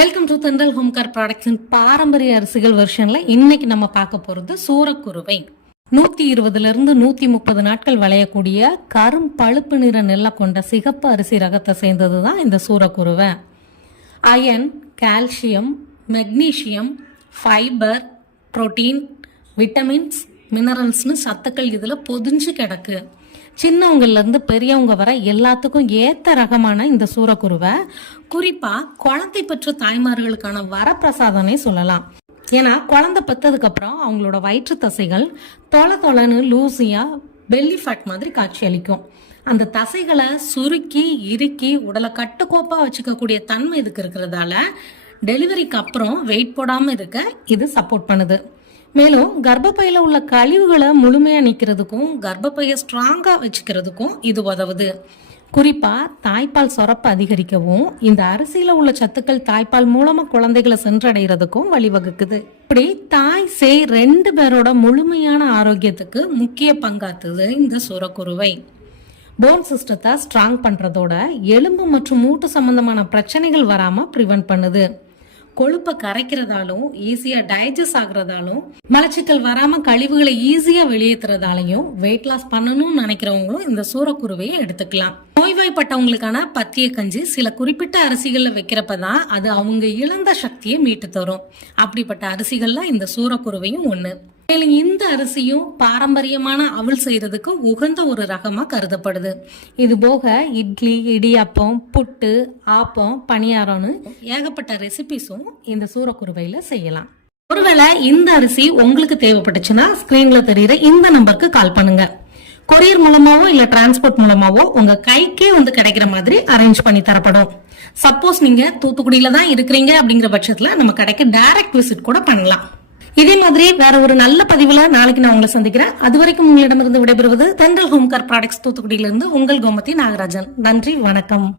Welcome to தென்றல் ஹோம்கார் ப்ராடக்ட்ஸின் பாரம்பரிய அரிசிகள் வெர்ஷனில் இன்னைக்கு நம்ம பார்க்க போகிறது சூரக்குருவை நூற்றி இருபதுலேருந்து நூற்றி முப்பது நாட்கள் விளையக்கூடிய கரும் பழுப்பு நிற நெல்லை கொண்ட சிகப்பு அரிசி ரகத்தை சேர்ந்தது தான் இந்த சூரக்குருவை iron calcium magnesium fibre protein vitamins மினரல்ஸ்னு சத்துக்கள் இதில் பொதிஞ்சு கிடக்கு. சின்னவங்கலேருந்து பெரியவங்க வர எல்லாத்துக்கும் ஏற்ற ரகமான இந்த சூரக்குருவை குறிப்பாக குழந்தை பெற்ற தாய்மார்களுக்கான வரப்பிரசாதம்னே சொல்லலாம். ஏன்னா குழந்தை பெற்றதுக்கப்புறம் அவங்களோட வயிற்று தசைகள் தொலை தொலைன்னு லூசியாக பெல்லி ஃபேட் மாதிரி காட்சி அளிக்கும். அந்த தசைகளை சுருக்கி இறுக்கி உடலை கட்டுக்கோப்பாக வச்சுக்கக்கூடிய தன்மை இதுக்கு இருக்கிறதால டெலிவரிக்கு அப்புறம் வெயிட் போடாமல் இருக்க இது சப்போர்ட் பண்ணுது. மேலும் கர்ப்பப்பையில் உள்ள கழிவுகளை முழுமையாக நிற்கிறதுக்கும் கர்ப்பப்பையை ஸ்ட்ராங்காக வச்சுக்கிறதுக்கும் இது உதவுது. குறிப்பாக தாய்ப்பால் சுரப்பு அதிகரிக்கவும் இந்த அரிசியில் உள்ள சத்துக்கள் தாய்ப்பால் மூலமாக குழந்தைகளை சென்றடைகிறதுக்கும் வழிவகுக்குது. இப்படி தாய் சேய் ரெண்டு பேரோட முழுமையான ஆரோக்கியத்துக்கு முக்கிய பங்காத்துது இந்த சுரக்குருவை. போன் சிஸ்டத்தை ஸ்ட்ராங் பண்ணுறதோட எலும்பு மற்றும் மூட்டு சம்பந்தமான பிரச்சனைகள் வராமல் ப்ரிவென்ட் பண்ணுது. கொழுப்பை கரைக்கிறதாலும் ஈஸியா டைஜஸ்ட் ஆகுறதாலும் மலச்சிக்கல் வராம கழிவுகளை ஈஸியா வெளியேற்றுறதாலையும் வெயிட் லாஸ் பண்ணணும்னு நினைக்கிறவங்களும் இந்த சூரக்குருவையை எடுத்துக்கலாம். நோய்வாய்ப்பட்டவங்களுக்கான பத்திய கஞ்சி சில குறிப்பிட்ட அரிசிகளில் வைக்கிறப்ப தான் அது அவங்க இழந்த சக்தியை மீட்டு தரும் அப்படிப்பட்ட அரிசிகள்லாம் இந்த சூரக்குருவையும் ஒன்று மேலும் இந்த அரிசியும் பாரம்பரியமான அவல் செய்கிறதுக்கு உகந்த ஒரு ரகமாக கருதப்படுது. இது போக இட்லி இடியாப்பம் புட்டு ஆப்பம் பணியாரம்னு ஏகப்பட்ட ரெசிபிஸும் இந்த சூரக்குருவையில் செய்யலாம். ஒருவேளை இந்த அரிசி உங்களுக்கு தேவைப்பட்டுச்சுன்னா ஸ்க்ரீனில் தெரிகிற இந்த நம்பருக்கு கால் பண்ணுங்கள் கொரியர் மூலமாவோ இல்ல டிரான்ஸ்போர்ட் மூலமாவோ உங்க கைக்கே வந்து கிடைக்கிற மாதிரி அரேஞ்ச் பண்ணி தரப்படும். சப்போஸ் நீங்க தூத்துக்குடியில தான் இருக்கிறீங்க அப்படிங்கிற பட்சத்துல நம்ம கடைக்கு டைரக்ட் விசிட் கூட பண்ணலாம். இதே மாதிரி வேற ஒரு நல்ல பதிவுல நாளைக்கு நான் உங்களை சந்திக்கிறேன். அது வரைக்கும் உங்களிடமிருந்து விடைபெறுவது தென்றல் ஹோம்கார் ப்ராடக்ட்ஸ் தூத்துக்குடியிலிருந்து உங்கள் கோமதி நாகராஜன். நன்றி வணக்கம்.